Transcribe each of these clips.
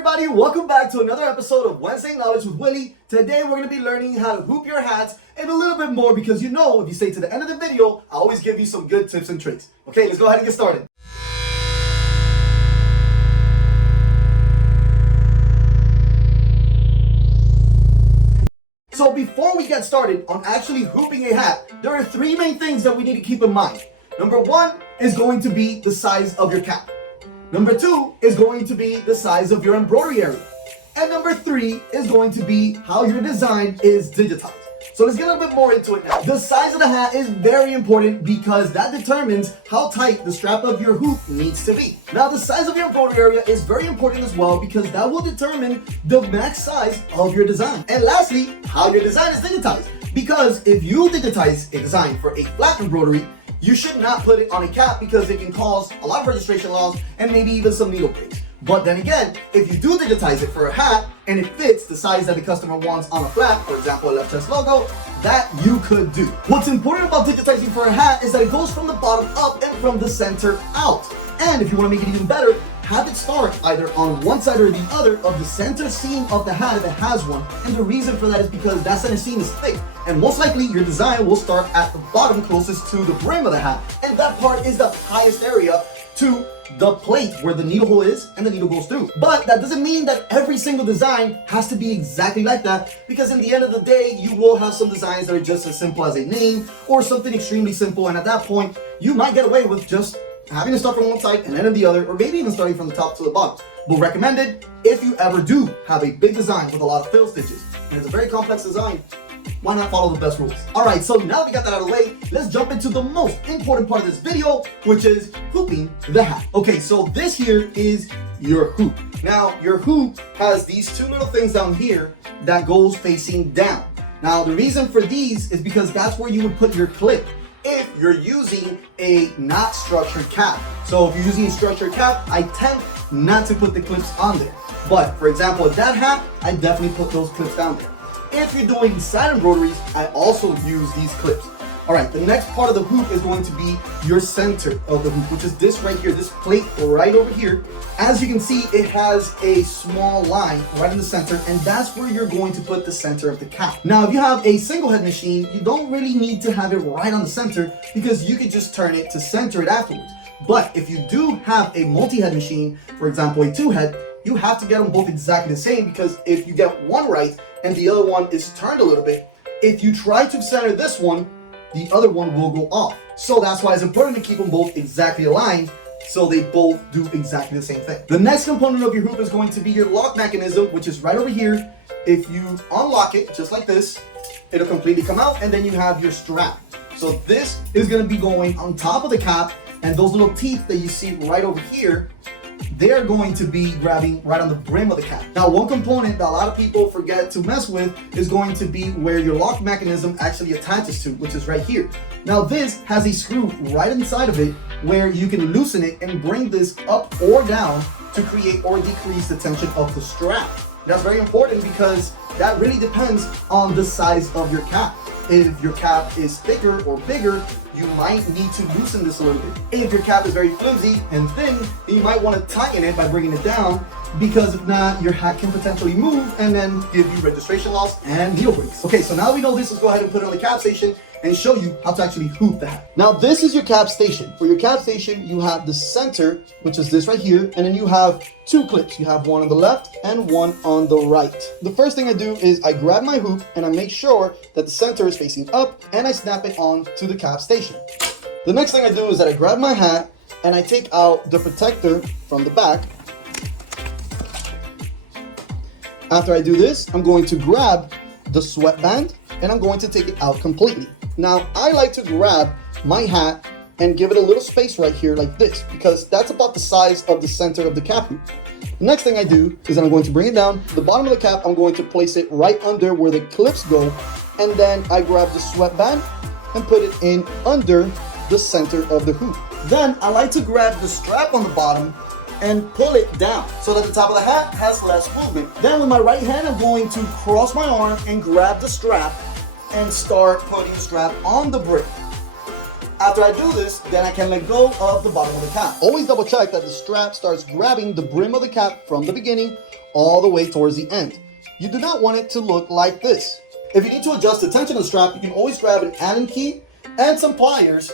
everybody, welcome back to another episode of Wednesday Knowledge with Willy. Today we're going to be learning how to hoop your hats and a little bit more because you know if you stay to the end of the video, I always give you some good tips and tricks. Okay, let's go ahead and get started. So before we get started on actually hooping a hat, there are three main things that we need to keep in mind. Number one is going to be the size of your cap. Number two is going to be the size of your embroidery area. And number three is going to be how your design is digitized. So let's get a little bit more into it now. The size of the hat is very important because that determines how tight the strap of your hoop needs to be. Now the size of your embroidery area is very important as well because that will determine the max size of your design. And lastly, how your design is digitized. Because if you digitize a design for a flat embroidery, you should not put it on a cap because it can cause a lot of registration loss and maybe even some needle breaks. But then again, if you do digitize it for a hat and it fits the size that the customer wants on a flat, for example, a left chest logo, that you could do. What's important about digitizing for a hat is that it goes from the bottom up and from the center out. And if you want to make it even better, have it start either on one side or the other of the center seam of the hat if it has one. And the reason for that is because that center seam is thick. And most likely your design will start at the bottom closest to the brim of the hat. And that part is the highest area to the plate where the needle hole is and the needle goes through. But that doesn't mean that every single design has to be exactly like that, because in the end of the day, you will have some designs that are just as simple as a name or something extremely simple. And at that point, you might get away with just having to start from one side and then the other, or maybe even starting from the top to the bottom. But recommended if you ever do have a big design with a lot of fill stitches and it's a very complex design, why not follow the best rules? Alright, so now we got that out of the way, let's jump into the most important part of this video, which is hooping the hat. Okay, so this here is your hoop. Now, your hoop has these two little things down here that goes facing down. Now, the reason for these is because that's where you would put your clip if you're using a not structured cap. So if you're using a structured cap, I tend not to put the clips on there. But for example, with that hat, I definitely put those clips down there. If you're doing side embroideries, I also use these clips. All right, the next part of the hoop is going to be your center of the hoop, which is this right here, this plate right over here. As you can see, it has a small line right in the center, and that's where you're going to put the center of the cap. Now, if you have a single head machine, you don't really need to have it right on the center because you could just turn it to center it afterwards. But if you do have a multi-head machine, for example, a two-head, you have to get them both exactly the same, because if you get one right and the other one is turned a little bit, if you try to center this one, the other one will go off. So that's why it's important to keep them both exactly aligned so they both do exactly the same thing. The next component of your hoop is going to be your lock mechanism, which is right over here. If you unlock it just like this, it'll completely come out, and then you have your strap. So this is going to be going on top of the cap, and those little teeth that you see right over here, they're going to be grabbing right on the brim of the cap. Now, one component that a lot of people forget to mess with is going to be where your lock mechanism actually attaches to, which is right here. Now, this has a screw right inside of it where you can loosen it and bring this up or down to create or decrease the tension of the strap. That's very important because that really depends on the size of your cap. If your cap is thicker or bigger, you might need to loosen this a little bit. If your cap is very flimsy and thin, then you might want to tighten it by bringing it down, because if not, your hat can potentially move and then give you registration loss and needle breaks. Okay, so now we know this, let's go ahead and put it on the cap station and show you how to actually hoop the hat. Now, this is your cap station. For your cap station, you have the center, which is this right here, and then you have two clips. You have one on the left and one on the right. The first thing I do is I grab my hoop and I make sure that the center is facing up, and I snap it on to the cap station. The next thing I do is that I grab my hat and I take out the protector from the back. After I do this, I'm going to grab the sweatband and I'm going to take it out completely. Now, I like to grab my hat and give it a little space right here like this, because that's about the size of the center of the cap hoop. The next thing I do is that I'm going to bring it down to the bottom of the cap. I'm going to place it right under where the clips go, and then I grab the sweatband and put it in under the center of the hoop. Then I like to grab the strap on the bottom and pull it down so that the top of the hat has less movement. Then with my right hand, I'm going to cross my arm and grab the strap and start putting the strap on the brim. After I do this, then I can let go of the bottom of the cap. Always double check that the strap starts grabbing the brim of the cap from the beginning all the way towards the end. You do not want it to look like this. If you need to adjust the tension of the strap, you can always grab an Allen key and some pliers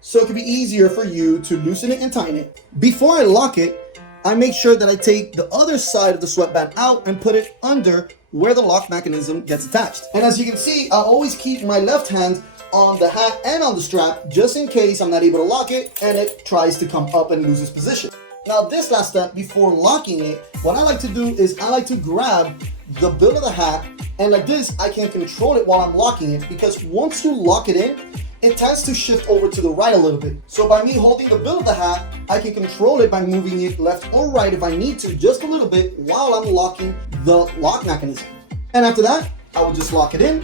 so it can be easier for you to loosen it and tighten it. Before I lock it, I make sure that I take the other side of the sweatband out and put it under where the lock mechanism gets attached. And as you can see, I always keep my left hand on the hat and on the strap just in case I'm not able to lock it and it tries to come up and lose its position. Now this last step before locking it, what I like to do is I like to grab the bill of the hat, and like this I can control it while I'm locking it, because once you lock it in, it tends to shift over to the right a little bit. So by me holding the bill of the hat, I can control it by moving it left or right if I need to, just a little bit while I'm locking the lock mechanism. And after that, I will just lock it in,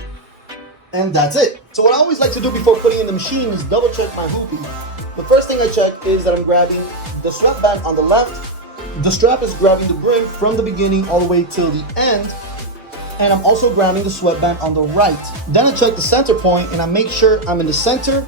and that's it. So what I always like to do before putting in the machine is double check my hooping. The first thing I check is that I'm grabbing the sweatband on the left. The strap is grabbing the brim from the beginning all the way till the end. And I'm also grabbing the sweatband on the right. Then I check the center point and I make sure I'm in the center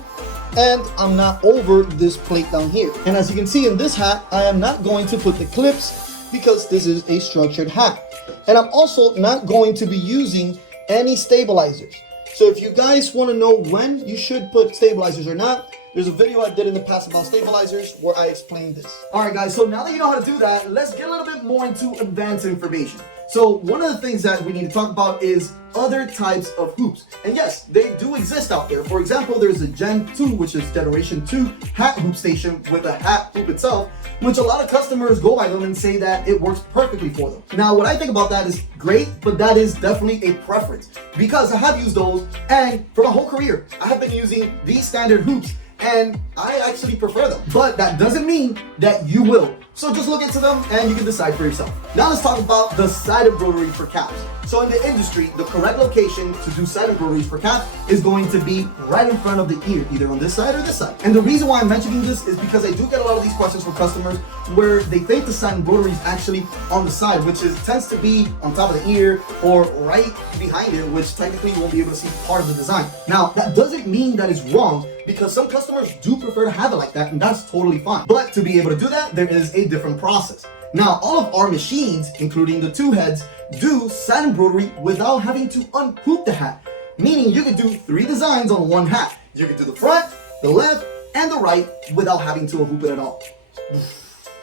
and I'm not over this plate down here. And as you can see in this hat, I am not going to put the clips because this is a structured hat. And I'm also not going to be using any stabilizers. So if you guys want to know when you should put stabilizers or not, there's a video I did in the past about stabilizers where I explained this. Alright guys, so now that you know how to do that, let's get a little bit more into advanced information. So one of the things that we need to talk about is other types of hoops. And yes, they do exist out there. For example, there's a Gen 2, which is Generation 2 hat hoop station with a hat hoop itself, which a lot of customers go by them and say that it works perfectly for them. Now, what I think about that is great, but that is definitely a preference because I have used those, and for my whole career, I have been using these standard hoops, and I actually prefer them. But that doesn't mean that you will. So just look into them and you can decide for yourself. Now let's talk about the side embroidery for caps. So in the industry, the correct location to do side embroideries for caps is going to be right in front of the ear, either on this side or this side. And the reason why I'm mentioning this is because I do get a lot of these questions from customers where they think the side embroidery is actually on the side, which tends to be on top of the ear or right behind it, which technically you won't be able to see part of the design. Now, that doesn't mean that it's wrong, because some customers do prefer to have it like that, and that's totally fine. But to be able to do that, there is a different process. Now, all of our machines, including the two heads, do side embroidery without having to unhoop the hat. Meaning you can do 3 designs on one hat. You can do the front, the left, and the right without having to unhoop it at all.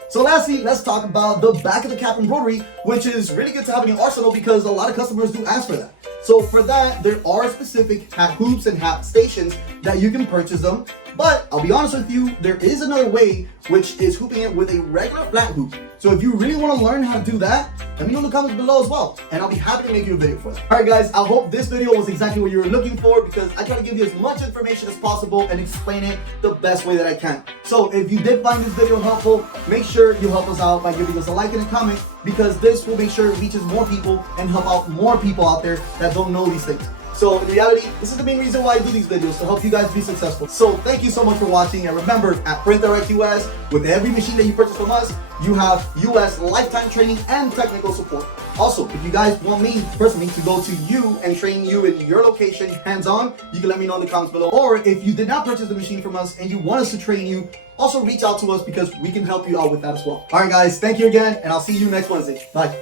So lastly, let's talk about the back of the cap embroidery, which is really good to have in your arsenal because a lot of customers do ask for that. So for that, there are specific hat hoops and hat stations that you can purchase them. But I'll be honest with you, there is another way, which is hooping it with a regular flat hoop. So if you really want to learn how to do that, let me know in the comments below as well, and I'll be happy to make you a video for that. Alright guys, I hope this video was exactly what you were looking for, because I try to give you as much information as possible and explain it the best way that I can. So if you did find this video helpful, make sure you help us out by giving us a like and a comment, because this will make sure it reaches more people and help out more people out there that don't know these things. So in reality, this is the main reason why I do these videos, to help you guys be successful. So thank you so much for watching, and remember, at Print Direct US, with every machine that you purchase from us, you have US lifetime training and technical support. Also, if you guys want me personally to go to you and train you in your location hands-on, you can let me know in the comments below. Or if you did not purchase the machine from us and you want us to train you, also reach out to us because we can help you out with that as well. Alright guys, thank you again, and I'll see you next Wednesday. Bye.